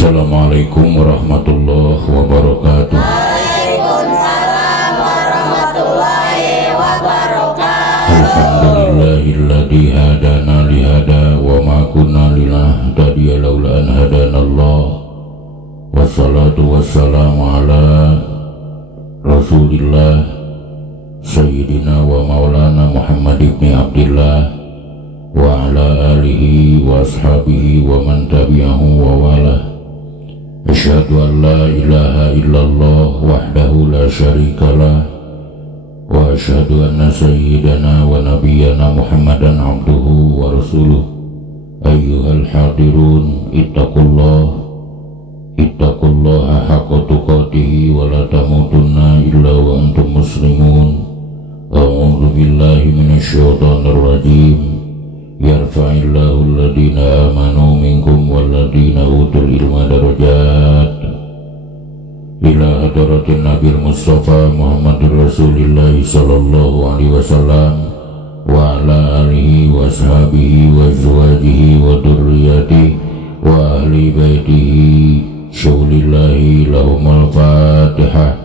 Assalamualaikum warahmatullahi wabarakatuh. Waalaikumsalam warahmatullahi wabarakatuh. Alhamdulillahilladzi hadana lihada wa ma kunna linahtadiya laula an hadanallah. Wassalatu wassalamu ala Rasulillah Sayyidina wa maulana Muhammad ibn Abdillah wa ala alihi wa ashabihi wa man tabi'ahu wa wala. Asyhadu an la ilaha illallah wahdahu la syarikalah wa asyhadu anna sayyidana wa nabiyyana Muhammadan abduhu wa rasuluh. Ayyuhal hadirun ittaqullaha haqqa tuqatih wa la tamutunna illa wa antum muslimun. A'udzu billahi minasyaitonir rajim. Yarfa'illahu alladhina amanu minkum walladhina utul ilma darajat ila hadratin Nabil Mustafa Muhammadur Rasulillah sallallahu alaihi wasallam wa ala alihi wa ashabihi wa azwajihi wa dzurriyyatihi wa ahli baitihi syaulillahi lahumul fatihah.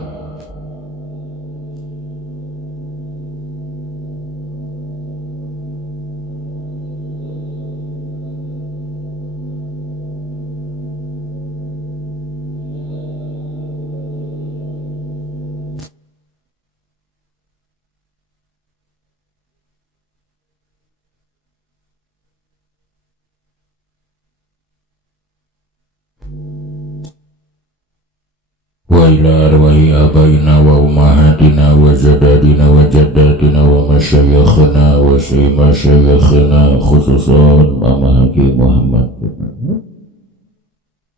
Wa ila arwahi abaina wa ummahatina wa jadadina wa jaddatina wa masyayikhina wa masyayikhina khususan Mama Haji Muhammad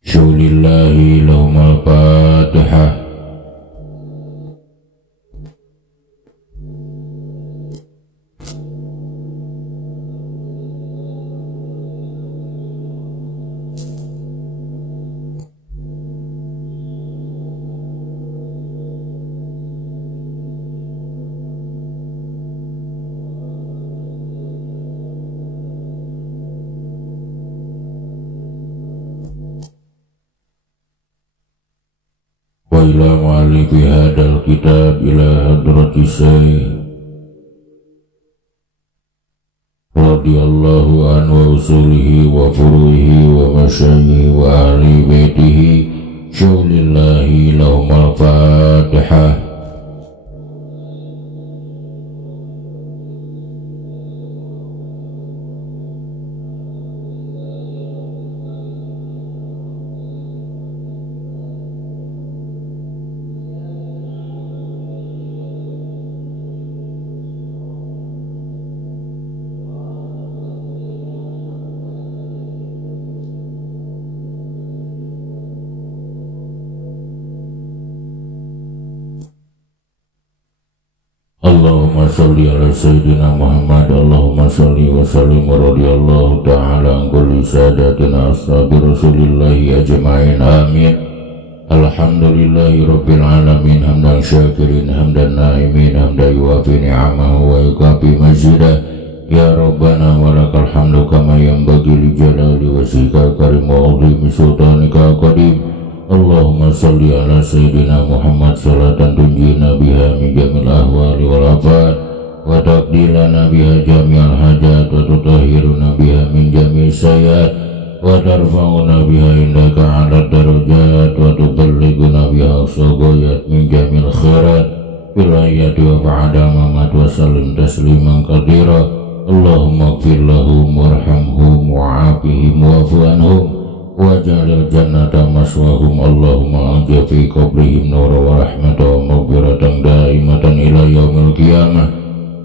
syaulillahi lahumul fatihah. Wa ila mu'allifi hadal kitab ila hadrati Syekh radhiyallahu anhu wa usulihi wa furuhi wa masyayikhi wa ahli baitihi syaulillahi lahumul fatihah. Allahumma salli ala Sayyidina Muhammad. Allahumma salli wa sallim wa radiyallahu ta'ala an kulli sadatina ashabi rasulillahi ajma'in amin. Alhamdulillahi rabbil alamin hamdan syakirin hamdan na'imin hamdan yuwafi ni'amahu wa yukafi majidah. Ya Rabbana walakal hamdu kama yanbaghi li jalali wajhika karim wa 'azimi sultanika qadim. Allahumma salli ala Sayyidina Muhammad salatan tunjina biha min jamil ahwali wal afat wa taqdilana biha jami'al hajat wa tutahhiruna biha min jamil sayyat wa tarfa'una biha indaka 'ala darajat wa tuballighuna biha aqsal min jamil khairat fil hayati wa ba'da mamat wa sallim tasliman katsira. Allahumma ighfir lahum warhamhum wa'afihim wa'fu anhum waj'alil jannata maswahum. Allahumma anzil fi qabrihim nura wa rahmatan wa maghfiratan daimatan ila yaumil qiyamah.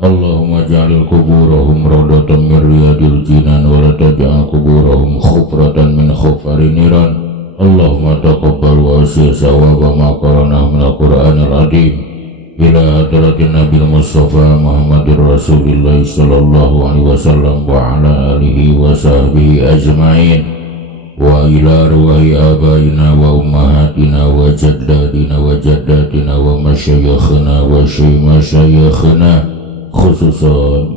Allahumma ja'alil kuburahum rawdatan min riyadil jinan wa la taj'al kuburahum khufratan min khufarin niran. Allahumma taqabbal wa asir sawaba ma qara'na min al-Qur'anil azim ila hadratin Nabil Mustafa Muhammadir Rasulillah sallallahu alaihi wasallam wa ala alihi wa sahbihi ajma'in. Wa ila arwahi abaina wa ummahatina wa jaddadina wa jaddatina wa masyayikhina wa masyayikhina khususan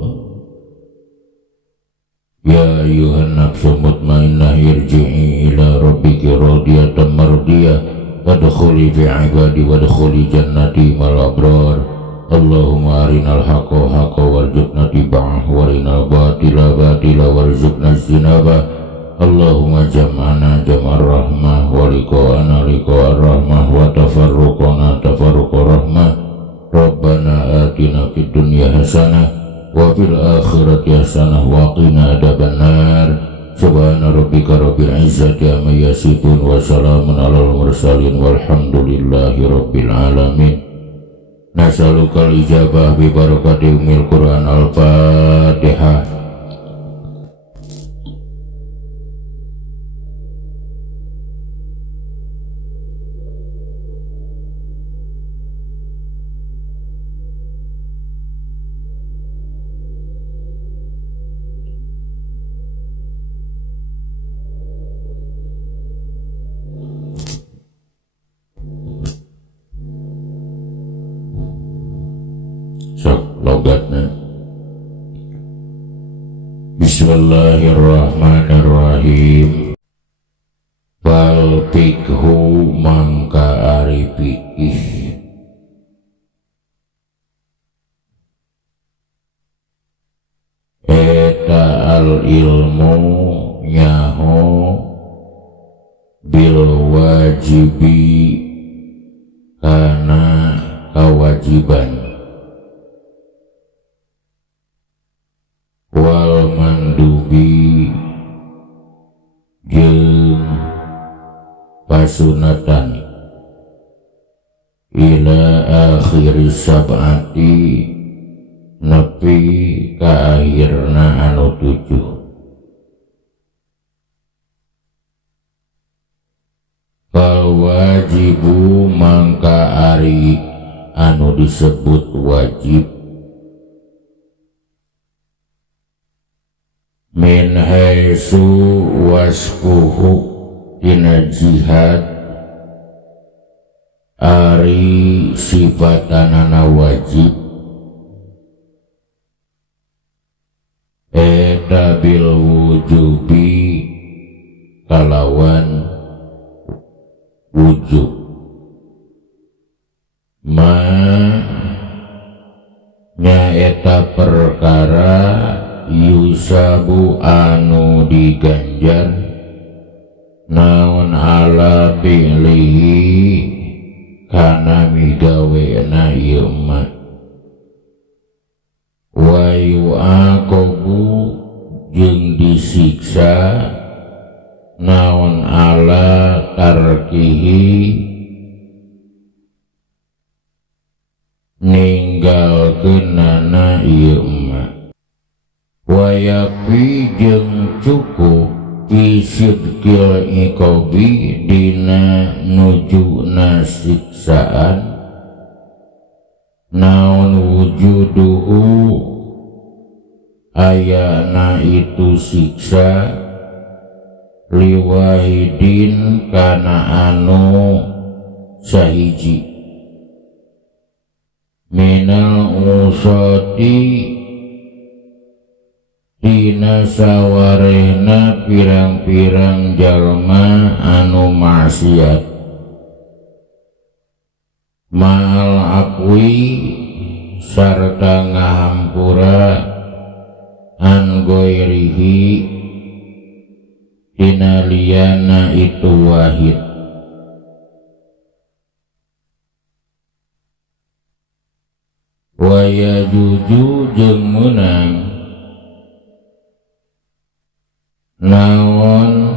Ya ayuhan nafsu mutmainnah irji'i ila rabbiki radiyatan mardiyah wadkhuli fi ibadi wadkhuli jannati mal abrar. Allahumma arinal haqqa haqqa warzuqna tiba'ah warinal batila batila warzuqna ijtinabah. Allahumma jam'ana jam'ar rahmah wa liqa'ana liqa'ar rahmah wa tafarruqana tafarruqar rahmah. Rabbana atina fid dunya hasanah wa fil akhirati hasanah wa qina adzabannar. Subhana rabbika rabbil izzati amma yasifun wa salamun alal mursalin walhamdulillahi rabbil alamin. Nasalukal ijabah bi barakati umil Quran. Al-Fatihah. Logatna. Bismillahirrahmanirrahim. Wal fikhu mangka ari fikih. Eta al ilmu nyaho bil wajibi kana kewajiban. Wal mandubi jeung pasunatan ila akhir sab'ati nepi ka akhirna anu 7. Kal wajibu mangka ari anu disebut wajib min haitsu wasfuhu tina jihad ari sifatanana wajib eta bil wujubi kalawan wujub ma nyaeta perkara yusabu anu diganjar naon ala fi'lihi kana migawena ieu mah wa yu'aqabu jeung disiksa naon ala tarkihi ninggalkeunana ieu mah wa yakfi jeung cukup fi sidqil iqabi dina nujuna siksaan naon wujuduhu ayana itu siksa liwahidin kana anu sahiji minal usati dina sawarehna pirang-pirang jalma anu maksiat ma'al akwi sarta ngahampura an goirihi dina liyana itu wahid wa yajuju jeung meunang naon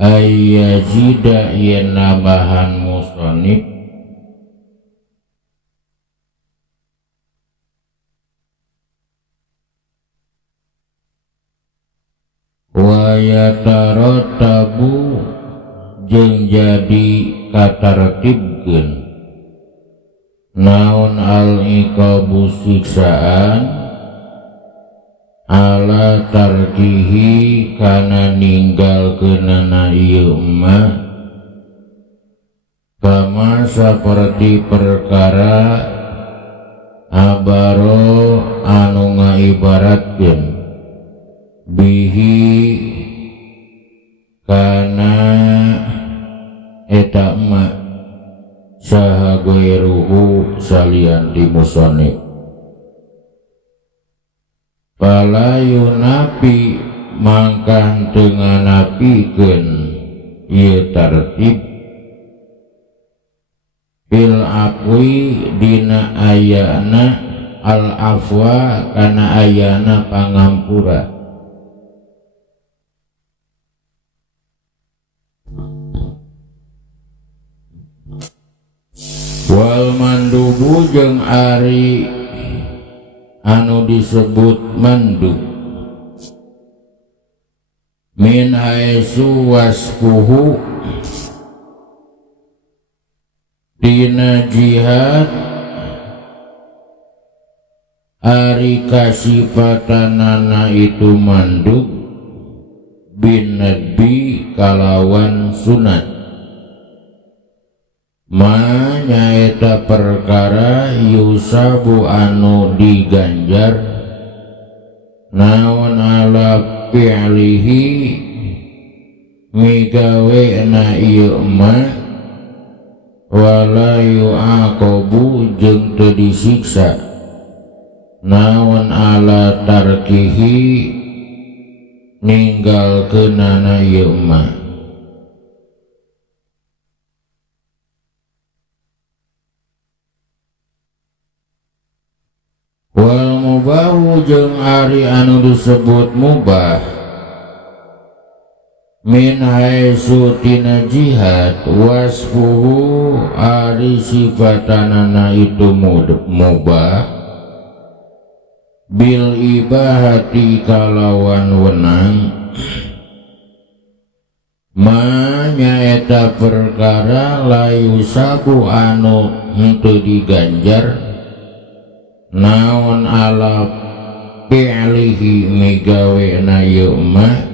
ayyazida yen nabahan musonib wa yatarattabu jeung jadi katartibkeun naon al iqabu siksaan ala tarkihi kana ninggalkeunana ieu mah kama saperti perkara abaro anu ngaibaratkeun bihi kana eta emak saha ghairuhu salian di musannif fala yunafi mangkah teu nganapikeun ieu tartib fil afwi dina ayana al afwa kana ayana pangampura wal mandubu jeung ari anu disebut mandub min haitsu wasfuhu dina jihad ari kasifatanana itu mandub bin nadbi kalawan sunat ma nyaeta perkara yusabu anu diganjar naon ala fi'lihi migawe na ieu ma wala yu'aqabu jeung teu disiksa naon ala tarkihi ninggalkeunana ieu ma wal mubahu jeung ari anu disebut mubah min haitsu tina jihad wasfuhu ari sifatanana itu mubah bil ibahati kalawan wenang ma nyaeta perkara layu sabu anu henteu diganjar naon ala fi'lihi migawe na yuma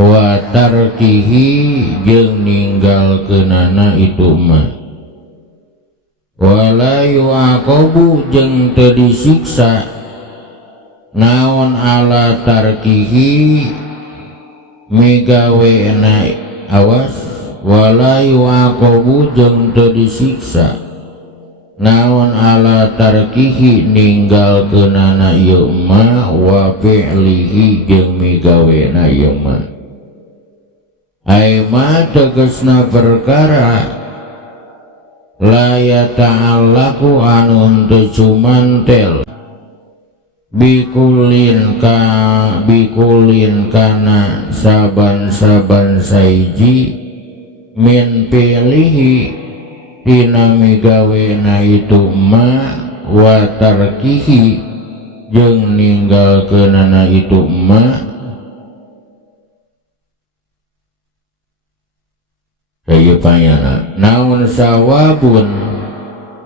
wa tarkihi jeung ninggalkeunana itu ma wala yu'aqabu jeung teu disiksa naon ala tarkihi migawe na awas wala yu'aqabu jeung teu disiksa naon ala tarkihi ninggalkeunana ieu ma wa fi'lihi jeung migawena ieu ma ai ma tegasna perkara la yata'allaqu anu henteu cumantel bikulin kana saban-saban saiji min fi'lihi tina migawena itu ma wa tarkihi jeung ninggalkeunana itu ma kaya payana naon sawabun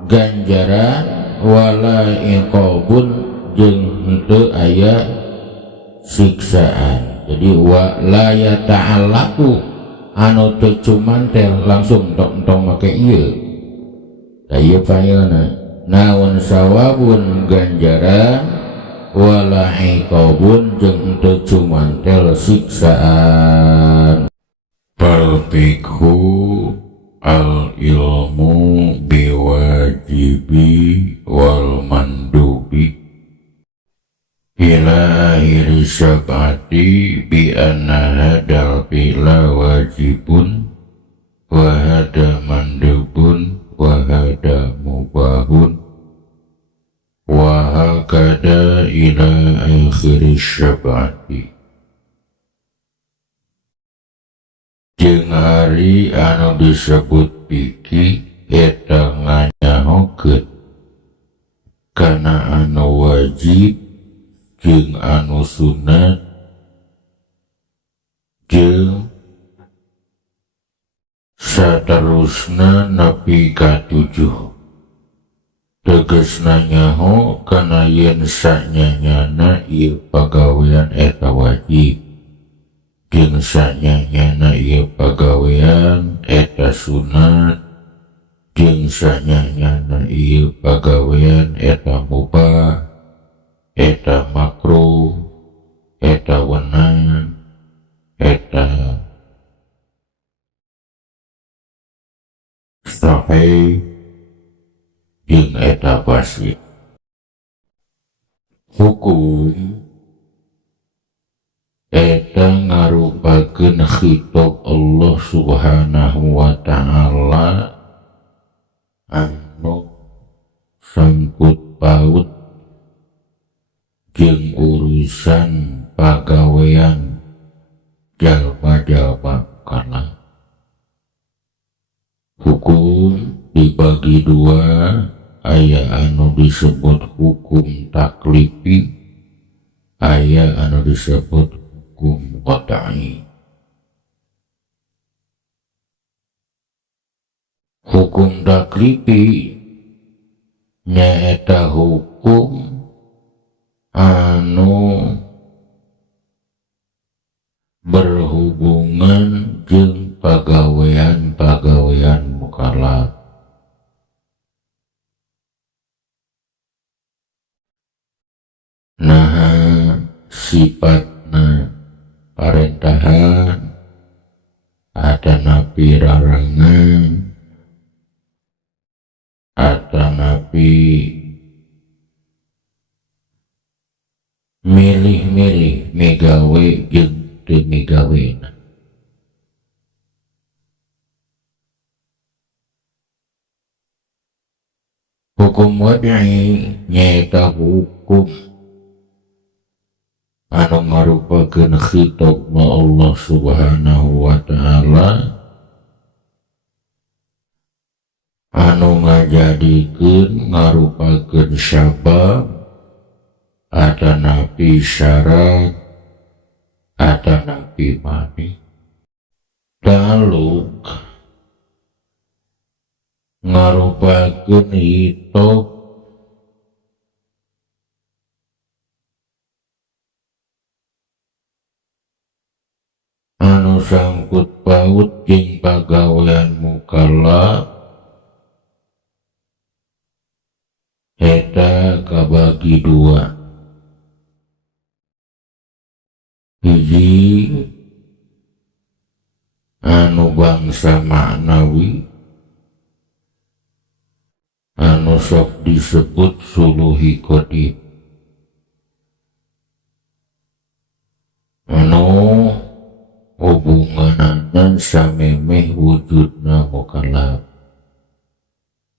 ganjaran wala iqabun jeung henteu aya siksaan jadi wa la yata'allaqu anu teu cumantel langsung tok make ieu kaya payana naon sawabun ganjaran wala iqabun jeung henteu cumantel siksaan Al-fiqhu al-ilmu biwajibi wal mandubi ila akhiri sab'ati bi anna hadal fi'la wajibun wa hada mandubun wa hada mubahun wa hakada ila akhiri sab'ati jeung hari anu disebut fikih eta nganyahokeun kana anu wajib jeung anu sunat jeung saterusna nepi ka 7 tegasna nyaho kana yen sanyanyana ieu pagawean eta wajib jeung sanyanyana ieu pagawean eta sunat jeung sanyanyana ieu pagawean eta mubah eta makruh eta sahih jeung eta pasti. Hukum eta ngarupakeun khitab Allah Subhanahu wa ta'ala anu sangkut paut jeung urusan pagawean jalma-jalma kana. Hukum dibagi dua, aya anu disebut hukum taklifi, aya anu disebut hukum qat'i. Hukum taklifi nyaeta hukum anu berhubungan jeung pagawean mukallaf. Nah, sifatna parentahan, atanapi larangan, atanapi milih-milih migawe jeung teu migawena. Hukum wad'i nyaeta hukum anu ngarupakeun khitab Allah Subhanahu wa ta'ala anu ngajadikeun ngarupakeun sabab atanapi syarat atanapi mani. Taluk ngarupakeun hitop anu sangkut paut jeung pagawean mukallaf eta kabagi dua. Hiji anu bangsa maknawi anu sok disebut suluhi qadim, anu hubunganan samemeh wujudna mukallaf.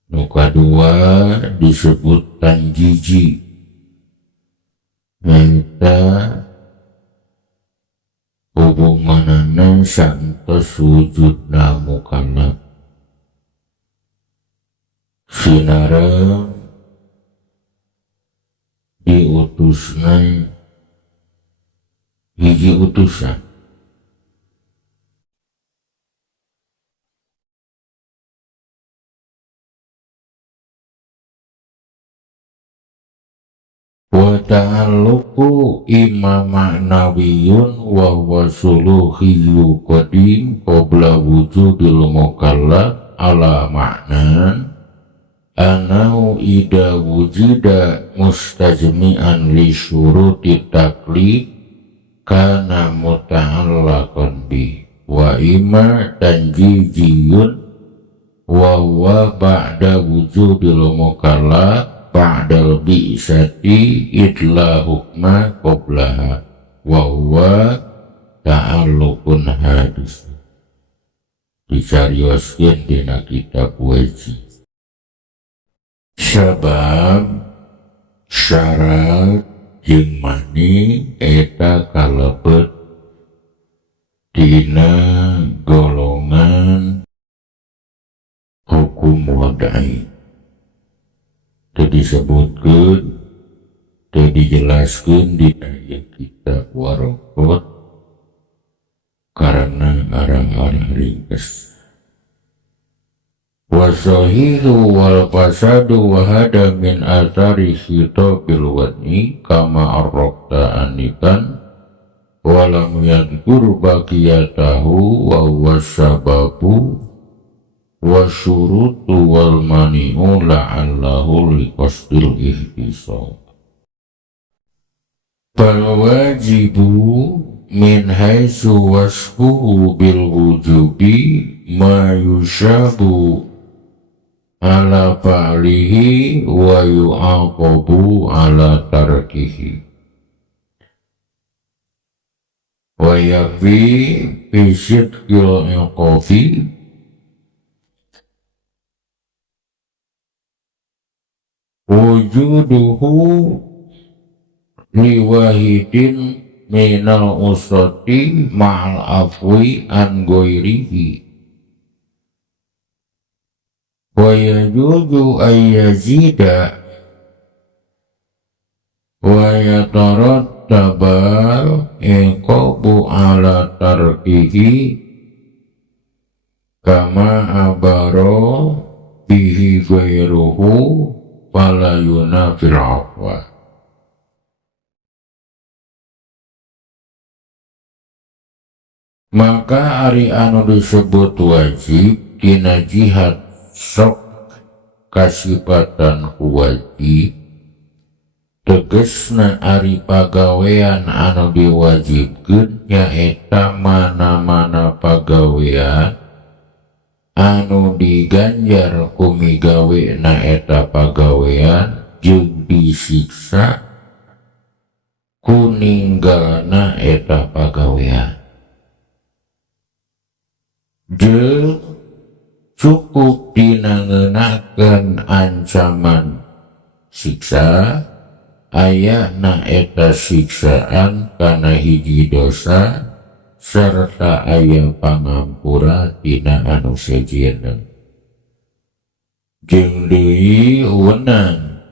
Nu kadua disebut tanjiji, nyaeta hubunganan santos wujudna mukallaf. Sinareng diutusna hiji utusan. Wa ta'alluqu imma ma'nawiyun wa huwa suluhiyyu qadim qabla wujudil mukallaf ala ma'nan anau ida wujida mustajmi'an li syuruti taklif kana muta'allaqan bi wa imma tanjijiyun wa huwa ba'da wujudil mukallaf ba'dal bi'sati idla hukma qablaha wa huwa ta'alluqun hadis. Dicarioskeun dina kitab wajib. Sabab syarat jeung mani eta kalebet dina golongan hukum wad'i. Teu disebutkeun, teu dijelaskeun dina kitab Waraqat karena arang-arang ringkes. Wasahihu wal fasadu wahada min athari khitabil wad'i kama arraqta anikan walam yadkur baqiyatahu wa huwa sababu wa syurutu wal mani'u la'allahu liqasdil ihtisab. Fal wajibu min haitsu wasfuhu bil wujubi ma yushabu ala fa'lihi wa yu'aqabu ala tarkihi. Wa yakfi fi sidqil iqabi wujuduhu liwahidin minal usrati ma'al afwi an ghairihi wa yajuzu ayyazida wa yatarattabal iqabu ala tarkihi kama abaro bihi ghairuhu fala yunafil afwa. Maka ari anu disebut wajib dina jihad sok kasipatan wajib tegesna ari pagawean anu diwajibkeun nyaeta mana-mana pagawean anu diganjar ku migawena eta pagawean jeung disiksa ku ninggalna eta pagawean. Jeung cukup dinangenakeun ancaman siksa ayana eta siksaan kana hiji dosa serta aya pangampura tina anu sejenna. Jeung deui weunang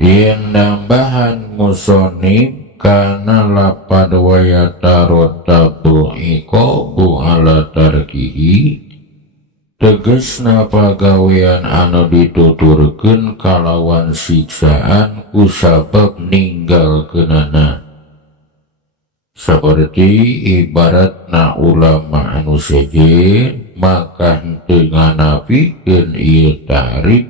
yen nambahan musonib kana lapad wa yatarotabul iqabu ala tarkihi tegesna pagawean anu dituturkeun kalawan siksaan kusabab ninggalkeunana. Seperti ibaratna ulama anu sejen maka henteu nganapikeun ieu tarik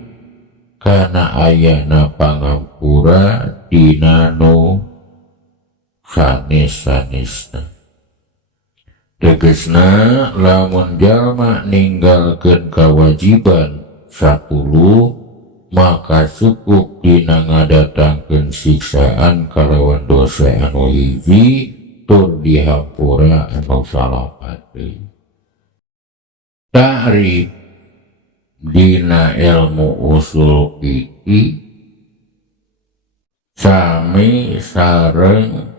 kana ayana pangampura dina nu sanes-sanesna. Tegesna lamun jalma ninggalkeun kewajiban 10 maka cukup dina ngadatangkeun siksaan kalawan dosa anu hiji tur dihampura anu salapateun. Ta'rif dina ilmu usul fikih sami sareng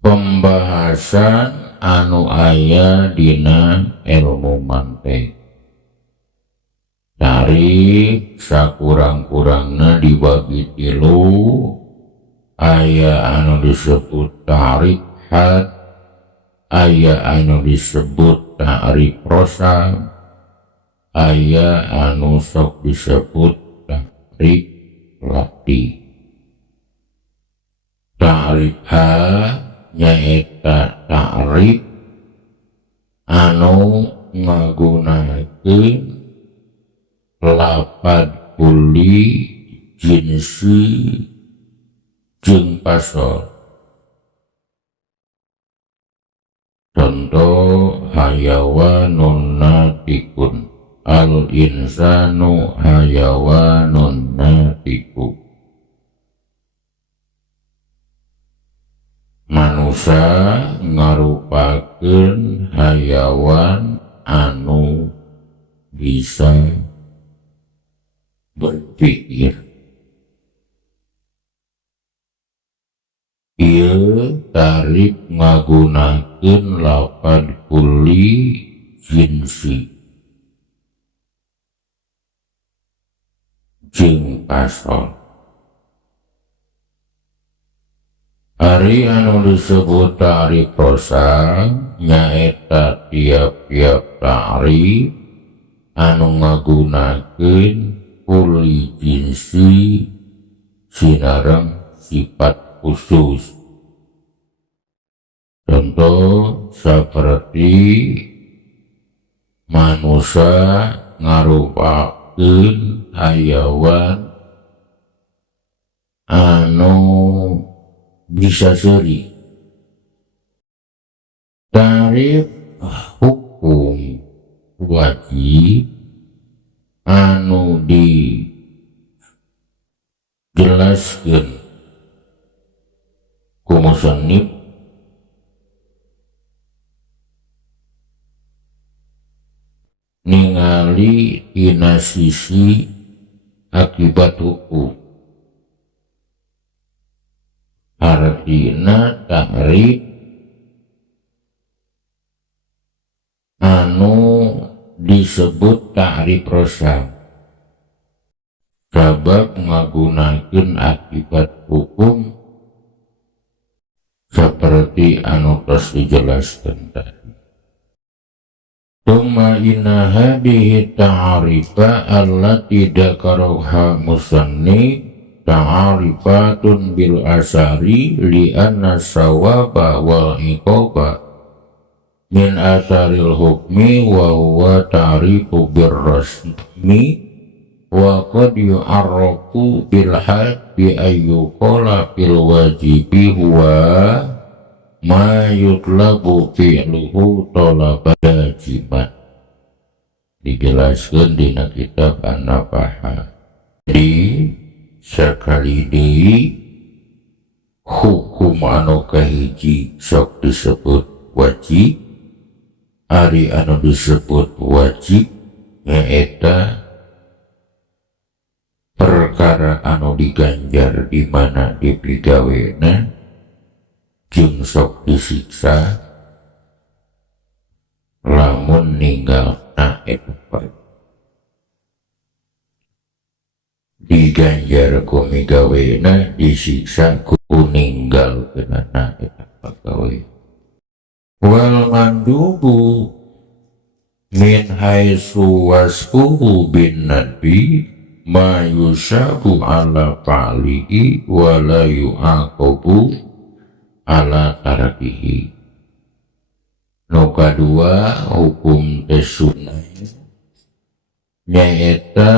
pembahasan anu aya dina ilmu mantek. Ta'rif sakurang-kurangna dibagi 3. Aya anu disebut ta'rif had, aya anu disebut ta'rif rosam, aya anu sok disebut ta'rif lafzi. Ta'rif ha nyaeta ta'rif anu ngagunakeun lapad kulli jinsi jeung pasol. Contoh hayawanun natikun, al insanu hayawanun natiku. Manusia ngarupakeun hayawan anu bisa berpikir. Ieu ta'rif ngagunakeun lapad kulli jinsi jeung pasol. Ari anu disebut ta'rif rosam nyaeta tiap-tiap ta'rif anu ngagunakeun kulli jinsi sinareng sifat khusus. Contoh seperti manusia ngarupakeun hayawan anu bisa seuri. Ta'rif wajib anu dijelaskeun ku musannif ningali tina sisi akibat hukum, artina takrif anu disebut takrif rosam sabab ngagunakeun akibat hukum seperti anu telah dijelaskan tadi. Tuma inna hadihi ta'arifa allati dzakaraha musanni ta'arifatun bil asari li anna sawaba wal iqaba min asaril hukmi wa huwa ta'rifu bir rasmi wa qad yu'arrafu bil had bi ayyuqala bil wajibi huwa ma yutlabu fi'luhu talaba wajiban. Dijelaskan dina kitab An-Nafahah. Jadi sekali di hukum anu kahiji sok disebut wajib, ari anu disebut wajib nyaeta perkara anu diganjar di mana dipigawena jeung sok disiksa lamun ninggalna eta diganjar ku migawena, disiksa ku ninggalkeunana eta pagawe. Wal mandubu min haitsu wasfuhu bin nadbi ma yusabu ala fa'lihi wa la yu'aqabu ala tarakihi. Nu kadua hukum tesunah nyaeta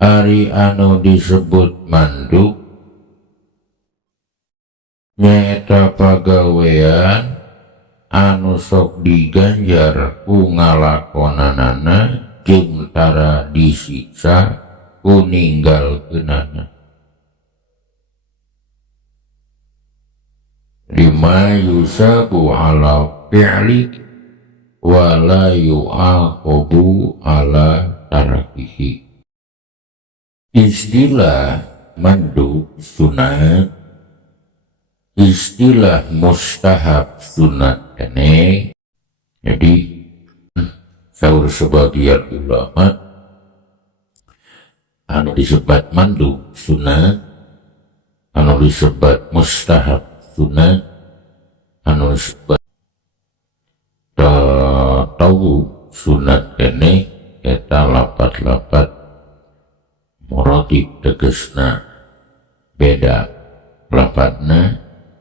ari anu disebut mandub nyaeta pagawean anu sok diganjar ku ngalakonanana jeung tara disiksa ku ninggalkeunana. Lima yusabu ala fi'li wa la yu'aqabu ala tarakihi. Istilah mandub sunat, istilah mustahab sunat kene. Jadi saur sebagian ulama anu disebut mandub sunat, anu disebut mustahab sunat, anu disebut tahu sunat kene eta lapat-lapat muradib tegesna beda lapatna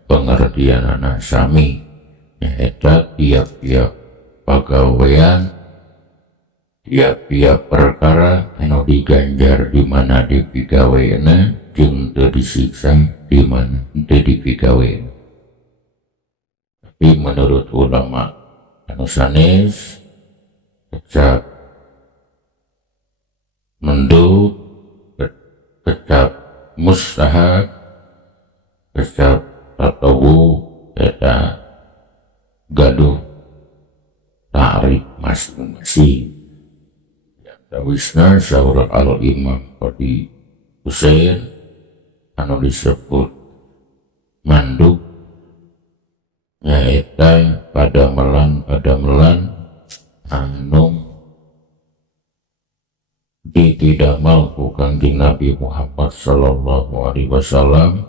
pengertianana sami nyaeta tiap-tiap pagawean, tiap-tiap perkara anu diganjar di mana dipigawena jeung teu disiksa di mana teu dipigawena. Tapi menurut ulama anu sanes kecap mendub, kecap mustahab, kecap tatawu eta gaduh ta'rif masing-masing. Tawisna saur al-Imam Qadi Husain anu disebut mandub nyaeta padamelan anu ditidamal ku Kangjeng Nabi Muhammad sallallahu alaihi wasallam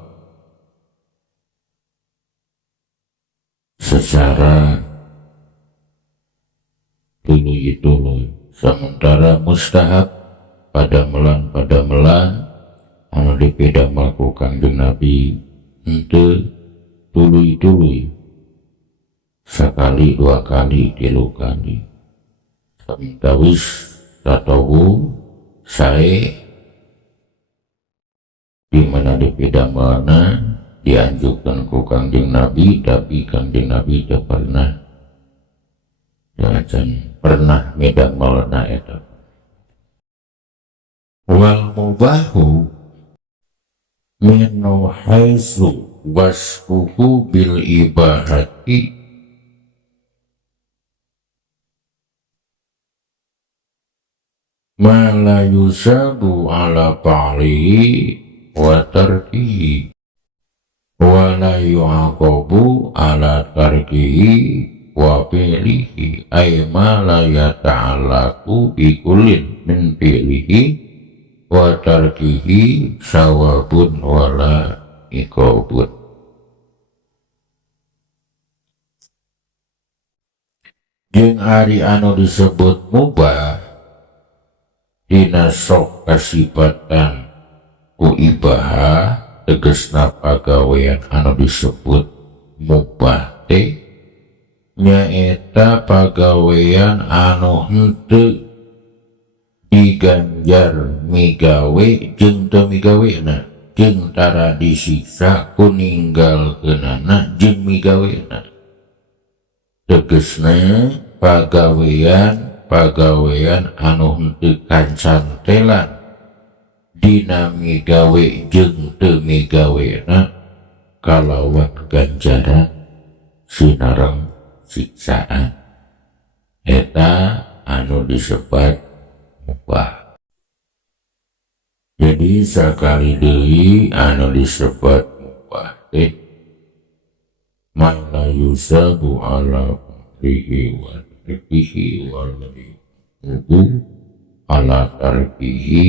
secara tuluy-tuluy. Sementara mustahab padamelan anu dipidamal ku Kangjeng Nabi henteu tuluy-tuluy, sekali, dua kali, tilu kali. Samtawis tatawu sae di mana dipidamalna dianjurkan ku Kangjeng Nabi, tapi Kangjeng Nabi teu pernah acan pernah ngedang malna eta. Wal mubahu minu haitsu wasfuhu bil ibahati ma la yusabu ala fa'lihi wa tarkihi wa la yu'aqabu ala tarkihi wa fi'lihi ay ma la yata'allaqu bi kullin min fi'lihi wa tarkihi sawabun wala iqabun. Jeung ari anu disebut mubah dina sok kasibatan ku ibaha tegesna pagawean anu disebut mubah teh nyaeta pagawean anu henteu diganjar migawe jeung teu migawena jeung tara disiksa ku ninggalkeunana jeung migawena. Tegesna pagawean anu henteu kancantelan dina migawe jeung teu migawena kalawan ganjaran sinareng siksaan eta anu disebut mubah. Jadi sakali deui anu disebut mubah teh ma la yusabu ala fihi wa tarkihi wa la yusabu ala tarkihi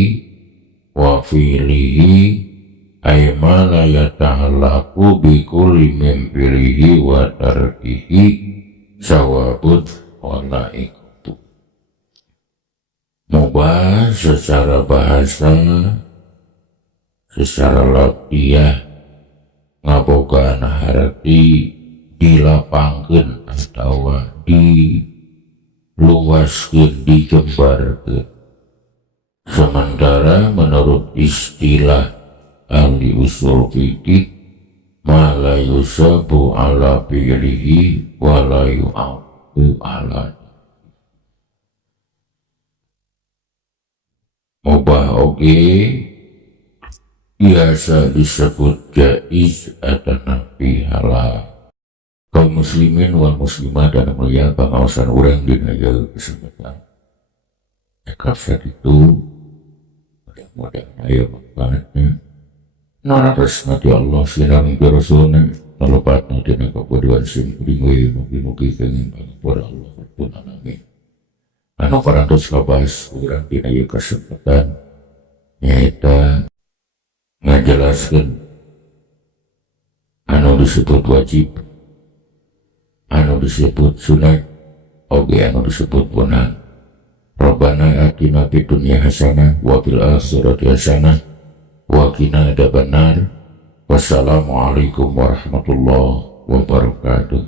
wa fi'lihi ay ma la yata'allaqu bi kulli min fi'lihi wa tarkihi sawabun wa la iqabun. Mubah secara bahasa, secara lafziah ngabogaan arti dilapangkeun atawa diluaskeun, dijembarkeun. Sementara menurut istilah ahli usul fikih ma la yusabu ala fi'lihi wa la yu'aqabu ala. Mubah oge biasa disebut jaiz atau nafi halal. Kaum muslimin wal muslimah dan mulia pangaosan urang di negara kesempatan ekafir itu mudah-mudahan ayo manfaatnya nara resmati Allah sinang ke Rasulnya nalopatna dina kabuduan sim kuring mugi-mugi kenging pangampura Allah pun amin. Anu parantos kabahas urang dina ieu kesempatan nyaeta ngajelaskeun anu disebut wajib, anu disebut sunat, oge anu disebut punah. Rabbana atina fid dunya hasanah wa fil akhirati hasanah wa qina adzabannar. Wassalamualaikum warahmatullahi wabarakatuh.